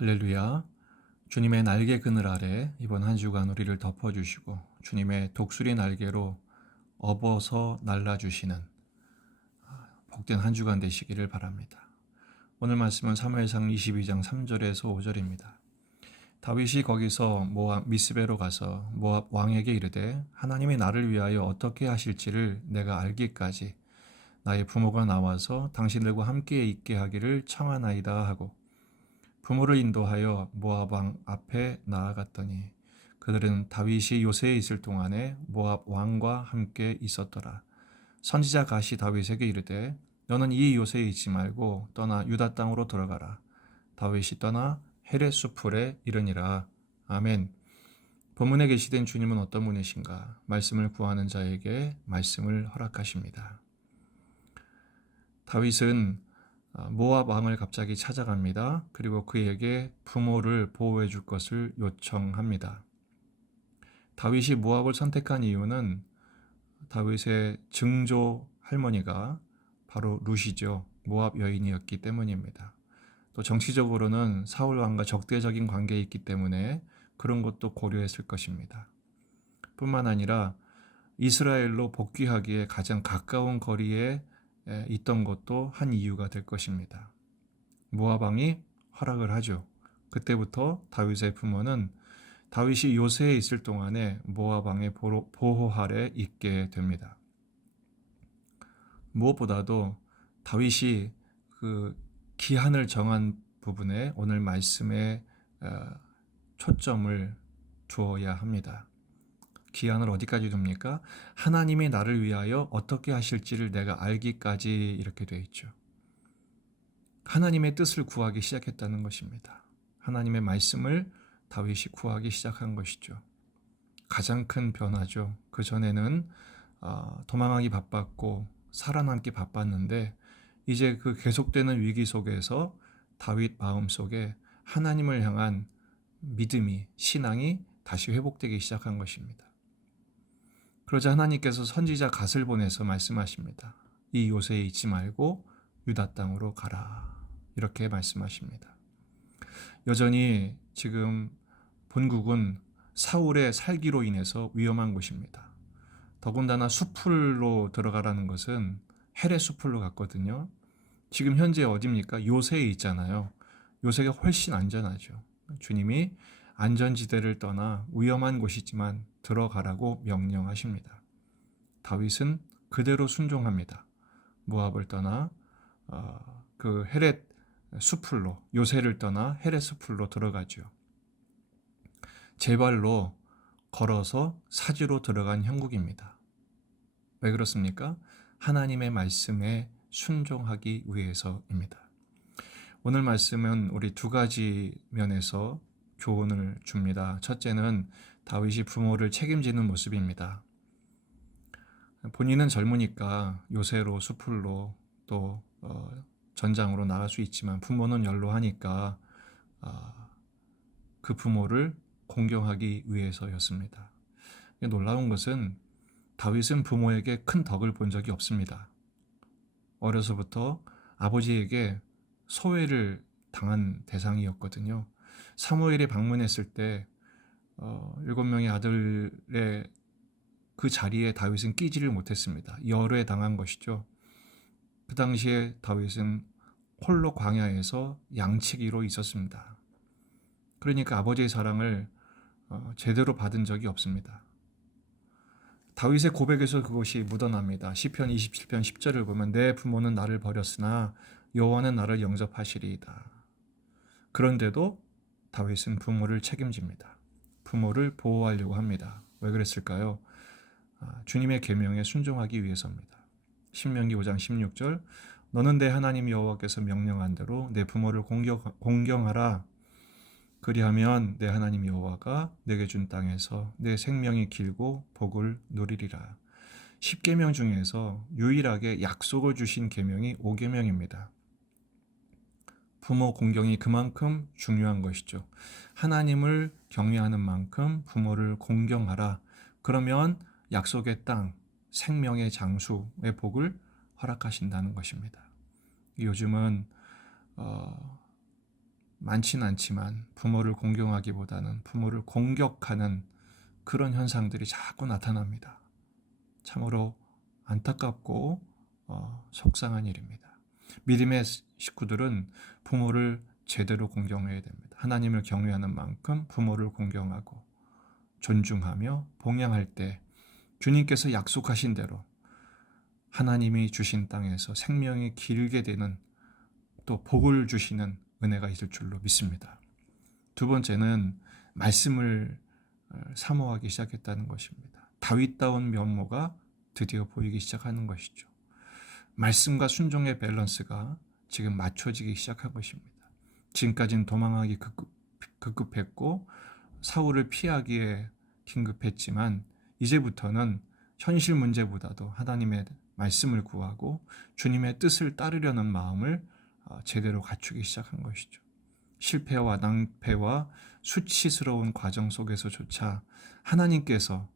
할렐루야. 주님의 날개 그늘 아래 이번 한 주간 우리를 덮어주시고 주님의 독수리 날개로 업어서 날아주시는 복된 한 주간 되시기를 바랍니다. 오늘 말씀은 사무엘상 22장 3절에서 5절입니다. 다윗이 거기서 모압 미스베로 가서 모압 왕에게 이르되 하나님이 나를 위하여 어떻게 하실지를 내가 알기까지 나의 부모가 나와서 당신들과 함께 있게 하기를 청하나이다 하고 부모를 인도하여 모압 왕 앞에 나아갔더니 그들은 다윗이 요새에 있을 동안에 모압 왕과 함께 있었더라. 선지자 갓이 다윗에게 이르되 너는 이 요새에 있지 말고 떠나 유다 땅으로 들어가라. 다윗이 떠나 헤렛 수풀에 이르니라. 아멘. 본문에 계시된 주님은 어떤 분이신가? 말씀을 구하는 자에게 말씀을 허락하십니다. 다윗은 모압 왕을 갑자기 찾아갑니다. 그리고 그에게 부모를 보호해 줄 것을 요청합니다. 다윗이 모압을 선택한 이유는 다윗의 증조 할머니가 바로 룻이죠. 모압 여인이었기 때문입니다. 또 정치적으로는 사울 왕과 적대적인 관계에 있기 때문에 그런 것도 고려했을 것입니다. 뿐만 아니라 이스라엘로 복귀하기에 가장 가까운 거리에 있던 것도 한 이유가 될 것입니다. 모압 왕이 허락을 하죠. 그때부터 다윗의 부모는 다윗이 요새에 있을 동안에 모압 왕의 보호 아래 있게 됩니다. 무엇보다도 다윗이 그 기한을 정한 부분에 오늘 말씀에 초점을 두어야 합니다. 기한을 어디까지 둡니까? 하나님이 나를 위하여 어떻게 하실지를 내가 알기까지 이렇게 되어 있죠. 하나님의 뜻을 구하기 시작했다는 것입니다. 하나님의 말씀을 다윗이 구하기 시작한 것이죠. 가장 큰 변화죠. 그전에는 도망하기 바빴고 살아남기 바빴는데 이제 그 계속되는 위기 속에서 다윗 마음속에 하나님을 향한 믿음이, 신앙이 다시 회복되기 시작한 것입니다. 그러자 하나님께서 선지자 갓을 보내서 말씀하십니다. 이 요새에 있지 말고 유다 땅으로 가라. 이렇게 말씀하십니다. 여전히 지금 본국은 사울의 살기로 인해서 위험한 곳입니다. 더군다나 수풀로 들어가라는 것은 헤렛 수풀로 갔거든요. 지금 현재 어디입니까? 요새에 있잖아요. 요새가 훨씬 안전하죠. 주님이 안전지대를 떠나 위험한 곳이지만 들어가라고 명령하십니다. 다윗은 그대로 순종합니다. 모압을 떠나 그 헤렛 수풀로, 요새를 떠나 헤렛 수풀로 들어가죠. 제 발로 걸어서 사지로 들어간 형국입니다. 왜 그렇습니까? 하나님의 말씀에 순종하기 위해서입니다. 오늘 말씀은 우리 두 가지 면에서 교훈을 줍니다. 첫째는 다윗이 부모를 책임지는 모습입니다. 본인은 젊으니까 요새로 수풀로 또 전장으로 나갈 수 있지만 부모는 연로하니까 그 부모를 공경하기 위해서였습니다. 놀라운 것은 다윗은 부모에게 큰 덕을 본 적이 없습니다. 어려서부터 아버지에게 소외를 당한 대상이었거든요. 사무엘이 방문했을 때 7명의 아들의 그 자리에 다윗은 끼지를 못했습니다. 열외 당한 것이죠. 그 당시에 다윗은 홀로 광야에서 양치기로 있었습니다. 그러니까 아버지의 사랑을 제대로 받은 적이 없습니다. 다윗의 고백에서 그것이 묻어납니다. 시편 27편 10절을 보면 내 부모는 나를 버렸으나 여호와는 나를 영접하시리이다. 그런데도 다윗은 부모를 책임집니다. 부모를 보호하려고 합니다. 왜 그랬을까요? 주님의 계명에 순종하기 위해서입니다. 신명기 5장 16절 너는 내 하나님 여호와께서 명령한 대로 내 부모를 공경하라. 그리하면 내 하나님 여호와가 내게 준 땅에서 내 생명이 길고 복을 누리리라. 10계명 중에서 유일하게 약속을 주신 계명이 5계명입니다. 부모 공경이 그만큼 중요한 것이죠. 하나님을 경외하는 만큼 부모를 공경하라. 그러면 약속의 땅, 생명의 장수의 복을 허락하신다는 것입니다. 요즘은 많지는 않지만 부모를 공경하기보다는 부모를 공격하는 그런 현상들이 자꾸 나타납니다. 참으로 안타깝고 속상한 일입니다. 믿음의 식구들은 부모를 제대로 공경해야 됩니다. 하나님을 경외하는 만큼 부모를 공경하고 존중하며 봉양할 때 주님께서 약속하신 대로 하나님이 주신 땅에서 생명이 길게 되는, 또 복을 주시는 은혜가 있을 줄로 믿습니다. 두 번째는 말씀을 사모하기 시작했다는 것입니다. 다윗다운 면모가 드디어 보이기 시작하는 것이죠. 말씀과 순종의 밸런스가 지금 맞춰지기 시작한 것입니다. 지금까지는 도망하기 급급했고 사울을 피하기에 긴급했지만 이제부터는 현실 문제보다도 하나님의 말씀을 구하고 주님의 뜻을 따르려는 마음을 제대로 갖추기 시작한 것이죠. 실패와 낭패와 수치스러운 과정 속에서조차 하나님께서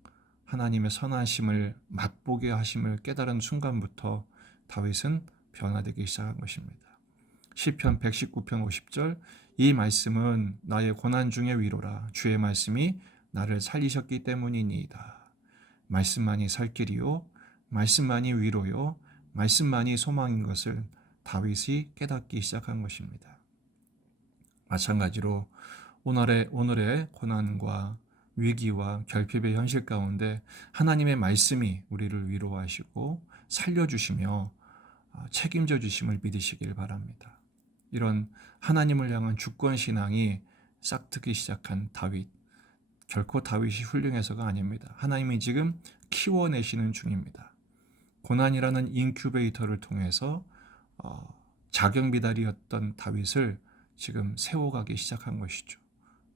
하나님의 선하심을 맛보게 하심을 깨달은 순간부터 다윗은 변화되기 시작한 것입니다. 시편 119편 50절, 이 말씀은 나의 고난 중의 위로라. 주의 말씀이 나를 살리셨기 때문이니이다. 말씀만이 살 길이요, 말씀만이 위로요, 말씀만이 소망인 것을 다윗이 깨닫기 시작한 것입니다. 마찬가지로 오늘의 고난과 위기와 결핍의 현실 가운데 하나님의 말씀이 우리를 위로하시고 살려주시며 책임져 주심을 믿으시길 바랍니다. 이런 하나님을 향한 주권 신앙이 싹트기 시작한 다윗, 결코 다윗이 훌륭해서가 아닙니다. 하나님이 지금 키워내시는 중입니다. 고난이라는 인큐베이터를 통해서 자경비달이었던 다윗을 지금 세워가기 시작한 것이죠.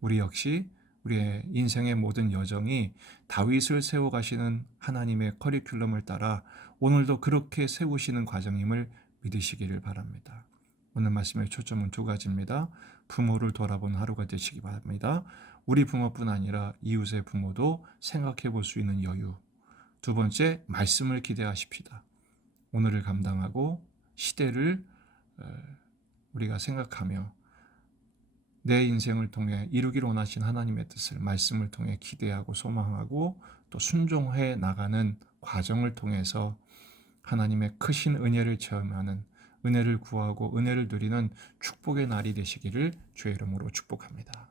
우리 역시 우리의 인생의 모든 여정이 다윗을 세워가시는 하나님의 커리큘럼을 따라 오늘도 그렇게 세우시는 과정임을 믿으시기를 바랍니다. 오늘 말씀의 초점은 두 가지입니다. 부모를 돌아보는 하루가 되시기 바랍니다. 우리 부모뿐 아니라 이웃의 부모도 생각해 볼 수 있는 여유. 두 번째, 말씀을 기대하십시다. 오늘을 감당하고 시대를 우리가 생각하며 내 인생을 통해 이루기를 원하신 하나님의 뜻을 말씀을 통해 기대하고 소망하고 또 순종해 나가는 과정을 통해서 하나님의 크신 은혜를 체험하는, 은혜를 구하고 은혜를 누리는 축복의 날이 되시기를 주의 이름으로 축복합니다.